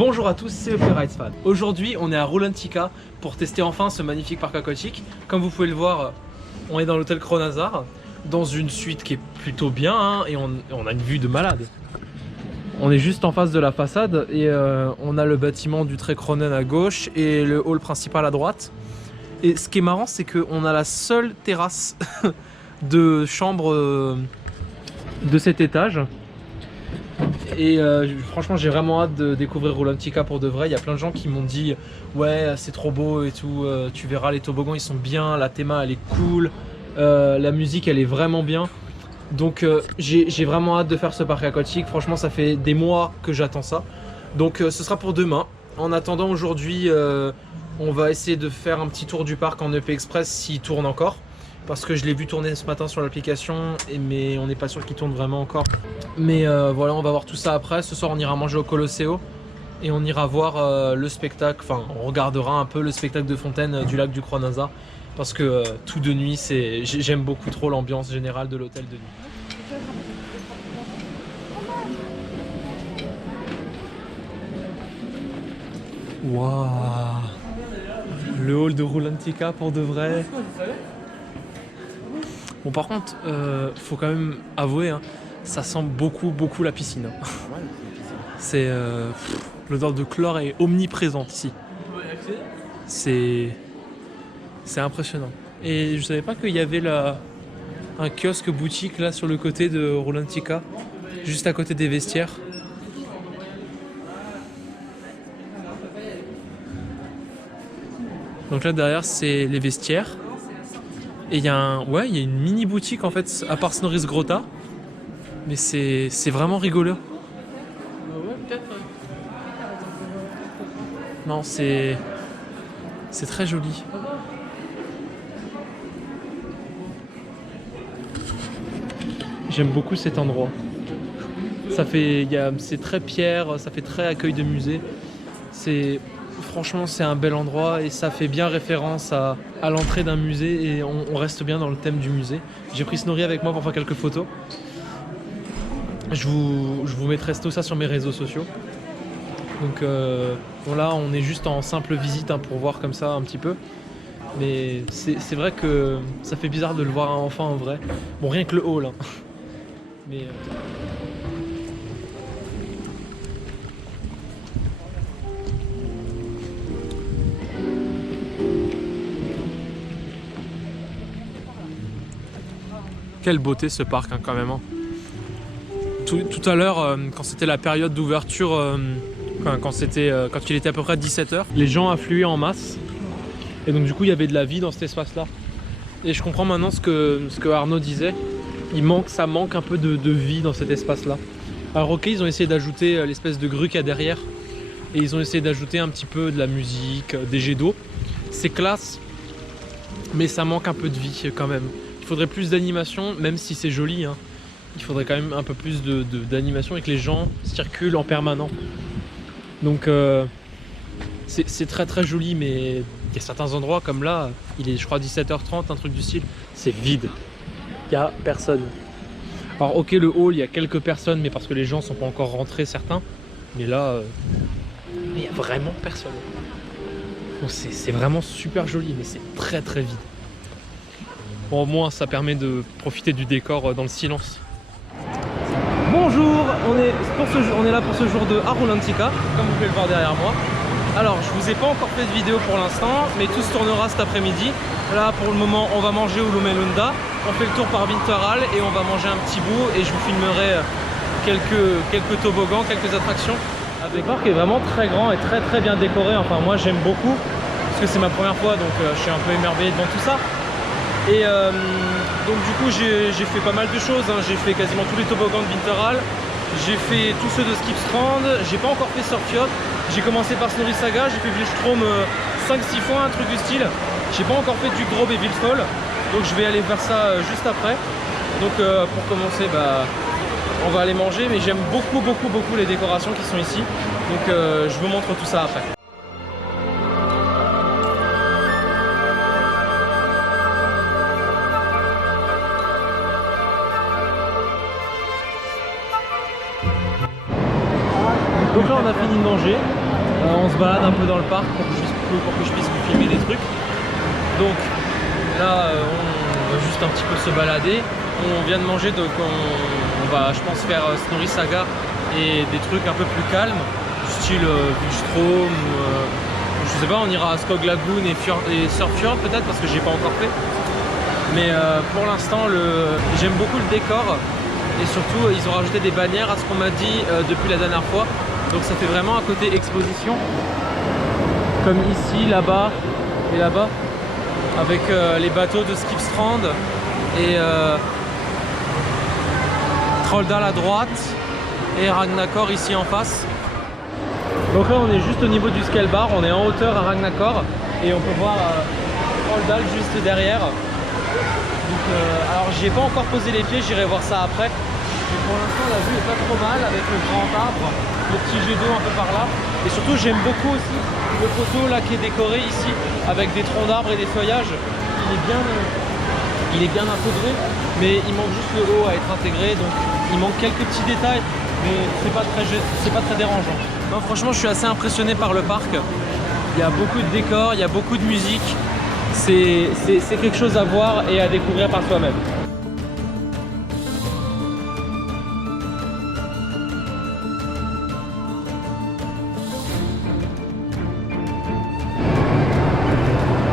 Bonjour à tous, c'est le Rides Fan. Aujourd'hui, on est à Rulantica pour tester enfin ce magnifique parc aquatique. Comme vous pouvez le voir, on est dans l'hôtel Kronazar, dans une suite qui est plutôt bien hein, et on a une vue de malade. On est juste en face de la façade et on a le bâtiment du Tre Kronen à gauche et le hall principal à droite. Et ce qui est marrant, c'est qu'on a la seule terrasse de chambre de cet étage. Et franchement j'ai vraiment hâte de découvrir Rulantica pour de vrai. Il y a plein de gens qui m'ont dit ouais c'est trop beau et tout, tu verras les toboggans ils sont bien, la théma elle est cool, la musique elle est vraiment bien. Donc j'ai vraiment hâte de faire ce parc aquatique. Franchement ça fait des mois que j'attends ça. Donc ce sera pour demain. En attendant aujourd'hui on va essayer de faire un petit tour du parc en EP Express s'il tourne encore. Parce que je l'ai vu tourner ce matin sur l'application, mais on n'est pas sûr qu'il tourne vraiment encore. Mais voilà, on va voir tout ça après. Ce soir, on ira manger au Colosseo et on ira voir le spectacle. Enfin, on regardera un peu le spectacle de fontaine du lac du Kronazar. Parce que tout de nuit, j'aime beaucoup trop l'ambiance générale de l'hôtel de nuit. Waouh! Le hall de Rulantica pour de vrai. Bon par contre, faut quand même avouer, hein, ça sent beaucoup la piscine. Hein. C'est l'odeur de chlore est omniprésente ici. C'est impressionnant. Et je savais pas qu'il y avait un kiosque boutique là sur le côté de Rulantica, juste à côté des vestiaires. Donc là derrière c'est les vestiaires. Et il y a une mini boutique en fait, à part Snorri's Grotta. Mais c'est vraiment rigolo. Ouais, peut-être. Non, c'est très joli. J'aime beaucoup cet endroit. C'est très pierre, ça fait très accueil de musée. Franchement, c'est un bel endroit et ça fait bien référence à l'entrée d'un musée et on reste bien dans le thème du musée. J'ai pris Snorri avec moi pour faire quelques photos. Je vous mettrai tout ça sur mes réseaux sociaux. Donc bon là, on est juste en simple visite hein, pour voir comme ça un petit peu. Mais c'est vrai que ça fait bizarre de le voir enfin en vrai. Bon, rien que le hall. Hein. Mais... Quelle beauté ce parc hein, quand même. Hein. Tout à l'heure, quand c'était la période d'ouverture, quand il était à peu près 17 h, les gens affluaient en masse. Et donc du coup il y avait de la vie dans cet espace là. Et je comprends maintenant ce que Arnaud disait. Ça manque un peu de vie dans cet espace là. Alors ok, ils ont essayé d'ajouter l'espèce de grue qu'il y a derrière. Et ils ont essayé d'ajouter un petit peu de la musique, des jets d'eau. C'est classe, mais ça manque un peu de vie quand même. Il faudrait plus d'animation, même si c'est joli. Hein. Il faudrait quand même un peu plus d'animation et que les gens circulent en permanent. Donc c'est très joli, mais il y a certains endroits comme là, il est je crois 17 h 30, un truc du style, c'est vide. Il n'y a personne. Alors ok, le hall, il y a quelques personnes, mais parce que les gens sont pas encore rentrés certains. Mais là, il n'y a vraiment personne. C'est vraiment super joli, mais c'est très vide. Bon, au moins ça permet de profiter du décor dans le silence. Bonjour, on est là pour ce jour de Rulantica, comme vous pouvez le voir derrière moi. Alors je vous ai pas encore fait de vidéo pour l'instant, mais tout se tournera cet après-midi. Là pour le moment on va manger au Lumelunda, on fait le tour par Winterhall et on va manger un petit bout et je vous filmerai quelques toboggans, quelques attractions. Le parc est vraiment très grand et très bien décoré, enfin moi j'aime beaucoup parce que c'est ma première fois donc je suis un peu émerveillé devant tout ça. Et donc du coup j'ai fait pas mal de choses, hein. J'ai fait quasiment tous les toboggans de Winterhall, j'ai fait tous ceux de Skipstrand, j'ai pas encore fait Surf Yacht, j'ai commencé par Snorri Saga, j'ai fait Villestrom 5-6 fois, un truc du style. J'ai pas encore fait du Grob et Wildfall, donc je vais aller faire ça juste après. Donc pour commencer, on va aller manger, mais j'aime beaucoup les décorations qui sont ici, donc je vous montre tout ça après. Donc là on a fini aucun danger. On se balade un peu dans le parc pour que je puisse vous filmer des trucs. Donc là on va juste un petit peu se balader. On vient de manger, donc on va je pense faire Snorri Saga et des trucs un peu plus calmes, du style Wildstrom ou je sais pas, on ira à Skog Lagoon et Surfjord peut-être parce que j'ai pas encore fait. Mais pour l'instant j'aime beaucoup le décor et surtout ils ont rajouté des bannières à ce qu'on m'a dit depuis la dernière fois. Donc ça fait vraiment un côté exposition, comme ici, là-bas et là-bas, avec les bateaux de Skipstrand et Trolldal à droite et Ragnakor ici en face. Donc là on est juste au niveau du scale bar, on est en hauteur à Ragnakor et on peut voir Trolldal juste derrière. Donc, alors j'y ai pas encore posé les pieds, j'irai voir ça après. Mais pour l'instant la vue est pas trop mal avec le grand arbre, le petit jet d'eau un peu par là. Et surtout j'aime beaucoup aussi le poteau là qui est décoré ici avec des troncs d'arbres et des feuillages. Il est bien intégré, mais il manque juste le haut à être intégré, donc il manque quelques petits détails, mais c'est pas très dérangeant. Non, franchement je suis assez impressionné par le parc. Il y a beaucoup de décors, il y a beaucoup de musique. C'est quelque chose à voir et à découvrir par soi-même.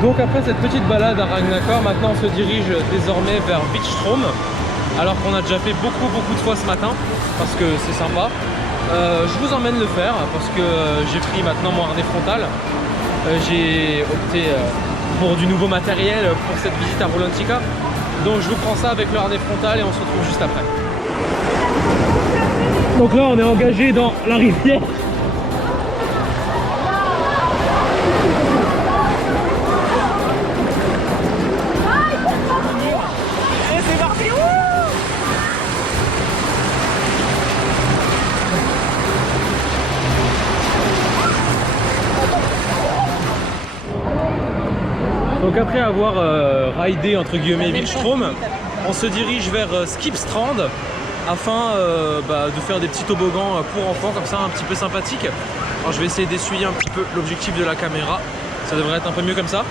Donc après cette petite balade à Ragnakor, maintenant on se dirige désormais vers Wildstrom, alors qu'on a déjà fait beaucoup de fois ce matin, parce que c'est sympa. Je vous emmène le faire, parce que j'ai pris maintenant mon harnais frontal. J'ai opté pour du nouveau matériel pour cette visite à Rulantica. Donc je vous prends ça avec le harnais frontal et on se retrouve juste après. Donc là on est engagé dans la rivière. Donc après avoir raidé entre guillemets Wildstrom, on se dirige vers Skipstrand afin de faire des petits toboggans pour enfants comme ça, un petit peu sympathique. Alors je vais essayer d'essuyer un petit peu l'objectif de la caméra, ça devrait être un peu mieux comme ça.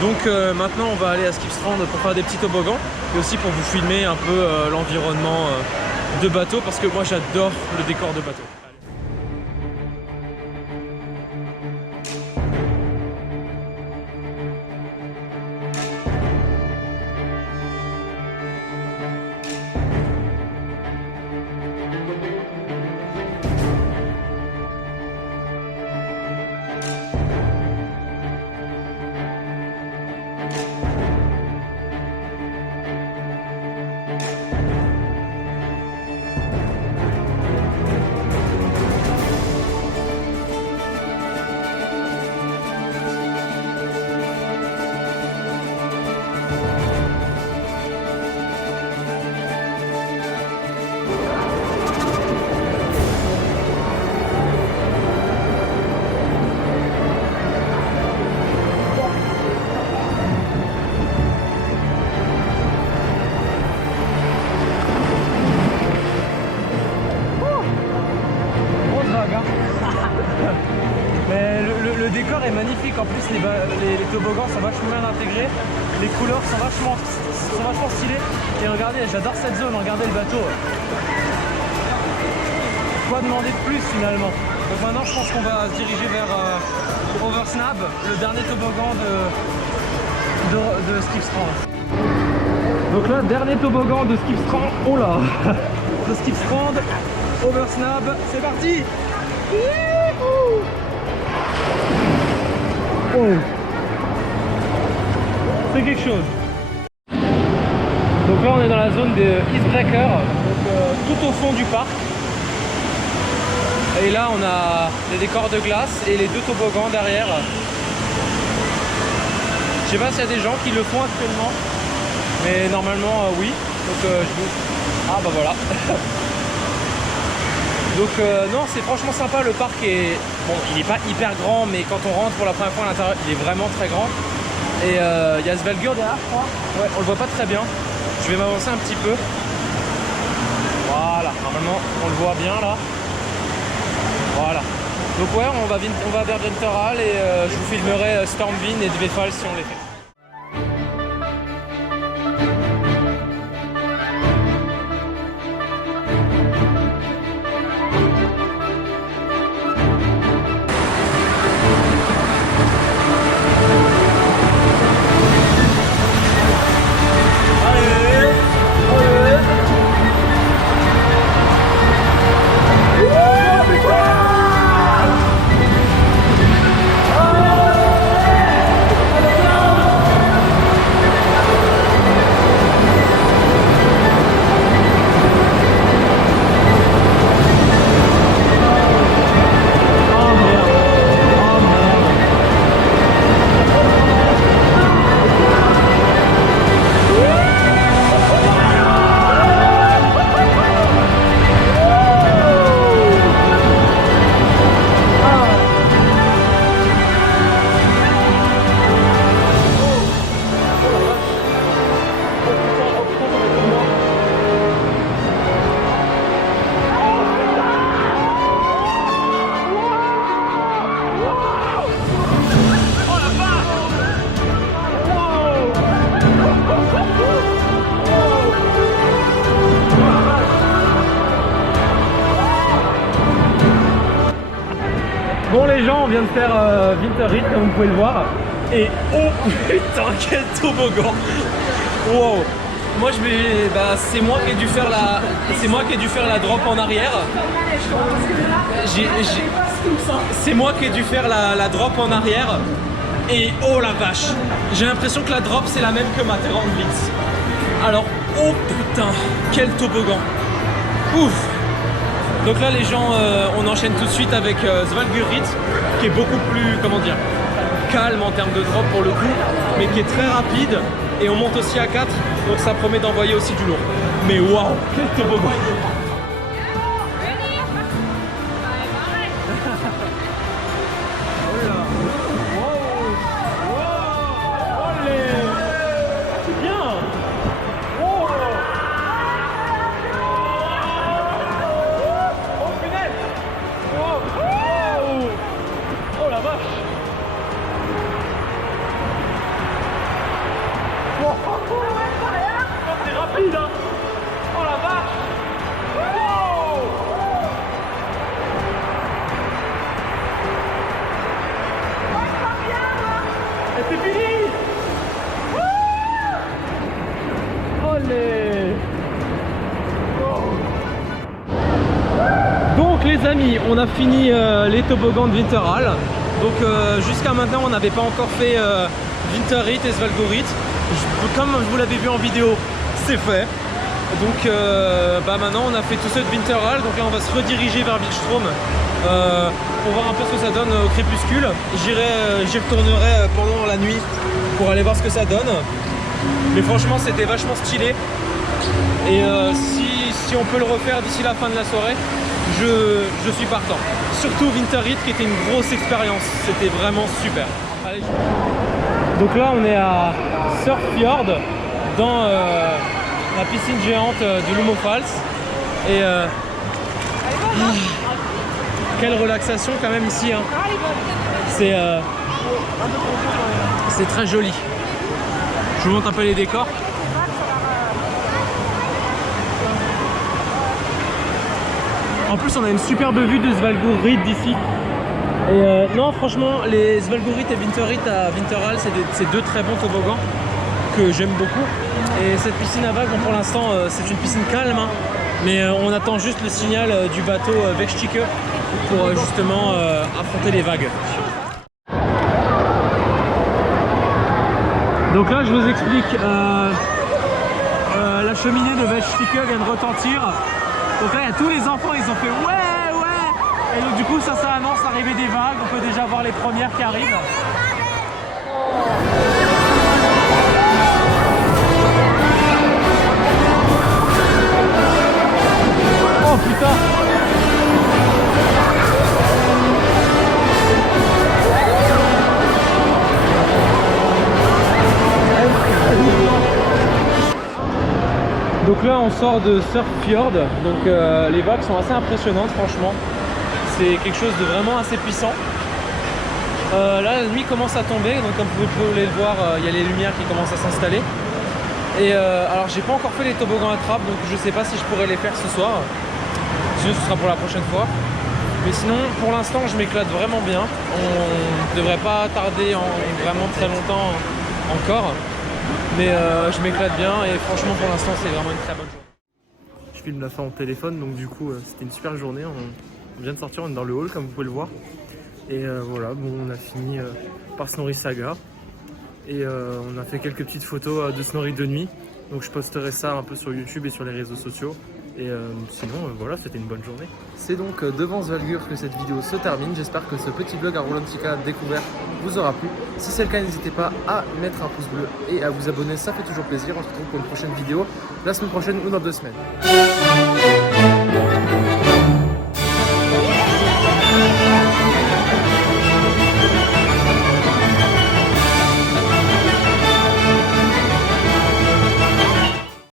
Donc maintenant on va aller à Skipstrand pour faire des petits toboggans et aussi pour vous filmer un peu l'environnement de bateau parce que moi j'adore le décor de bateau. Le décor est magnifique, en plus les toboggans sont vachement bien intégrés, les couleurs sont vachement stylées. Et regardez, j'adore cette zone, regardez le bateau. Quoi demander de plus finalement? Donc maintenant je pense qu'on va se diriger vers Oversnab, le dernier toboggan de Skipstrand. Donc là, dernier toboggan de Skipstrand, oh là de Skipstrand, Oversnab, c'est parti. Oh. C'est quelque chose. Donc là on est dans la zone des Icebreaker, tout au fond du parc. Et là on a des décors de glace et les deux toboggans derrière. Je sais pas s'il y a des gens qui le font actuellement, mais normalement oui. Donc ah bah voilà. Donc non, c'est franchement sympa, le parc est... Bon, il n'est pas hyper grand, mais quand on rentre pour la première fois à l'intérieur, il est vraiment très grand. Et il y a Svelgur derrière, je crois. Ouais, on le voit pas très bien. Je vais m'avancer un petit peu. Voilà, normalement, on le voit bien là. Voilà. Donc ouais, on va vers Winterhall et je vous filmerai Stormwind et Dvefall si on les fait. Bon les gens, on vient de faire Winterried comme vous pouvez le voir. Et oh putain, quel toboggan. Wow. Moi je vais. Bah c'est moi qui ai dû faire la. C'est moi qui ai dû faire la drop en arrière. C'est moi qui ai dû faire la drop en arrière. Et oh la vache. J'ai l'impression que la drop c'est la même que ma Terran Blitz. Alors, oh putain, quel toboggan. Ouf. Donc là les gens, on enchaîne tout de suite avec Svalgurit, qui est beaucoup plus, comment dire, calme en termes de drop pour le coup, mais qui est très rapide, et on monte aussi à 4, donc ça promet d'envoyer aussi du lourd. Mais waouh, quel toboggan. Donc les amis, on a fini les toboggans de Winterhall. Donc jusqu'à maintenant on n'avait pas encore fait Winterried et Svalgurit. Comme je vous l'avais vu en vidéo, c'est fait. Donc bah maintenant on a fait tous ceux de Winterhall. Donc là on va se rediriger vers Wildstrom pour voir un peu ce que ça donne au crépuscule. J'y retournerai pendant la nuit pour aller voir ce que ça donne. Mais franchement c'était vachement stylé. Et si on peut le refaire d'ici la fin de la soirée, je suis partant. Surtout Winterried qui était une grosse expérience, c'était vraiment super. Allez. Donc là on est à Surfjord dans la piscine géante de Lumo Falls. Et quelle relaxation quand même ici, hein. C'est très joli. Je vous montre un peu les décors. En plus on a une superbe vue de Svalgurit d'ici. Et non franchement les Svalgurit et Winterried à Winterhall c'est deux très bons toboggans que j'aime beaucoup. Et cette piscine à vagues, bon, pour l'instant c'est une piscine calme, hein, mais on attend juste le signal du bateau Vechstike pour justement affronter les vagues. Donc là je vous explique, la cheminée de Vechstike vient de retentir. Donc là il y a tous les enfants, ils ont fait ouais ouais. Et donc du coup ça annonce l'arrivée des vagues, on peut déjà voir les premières qui arrivent. Oh putain. Donc là on sort de Surfjord, donc les vagues sont assez impressionnantes franchement. c'est quelque chose de vraiment assez puissant. Là la nuit commence à tomber, donc comme vous pouvez le voir, il y a les lumières qui commencent à s'installer. Et alors j'ai pas encore fait les toboggans à trappe, donc je sais pas si je pourrais les faire ce soir. Sinon ce sera pour la prochaine fois. Mais sinon pour l'instant je m'éclate vraiment bien. On ne devrait pas tarder vraiment très longtemps encore. Mais je m'éclate bien et franchement pour l'instant c'est vraiment une très bonne journée. Je filme la fin au téléphone, donc du coup c'était une super journée. On vient de sortir, on est dans le hall comme vous pouvez le voir. Et voilà, bon, on a fini par Snorri Saga. Et on a fait quelques petites photos de Snorri de nuit. Donc je posterai ça un peu sur YouTube et sur les réseaux sociaux. Et sinon, voilà, c'était une bonne journée. C'est donc devant Svalgur que cette vidéo se termine. J'espère que ce petit vlog à Roulantica découvert vous aura plu. Si c'est le cas, n'hésitez pas à mettre un pouce bleu et à vous abonner, ça fait toujours plaisir. On se retrouve pour une prochaine vidéo la semaine prochaine ou dans 2 semaines.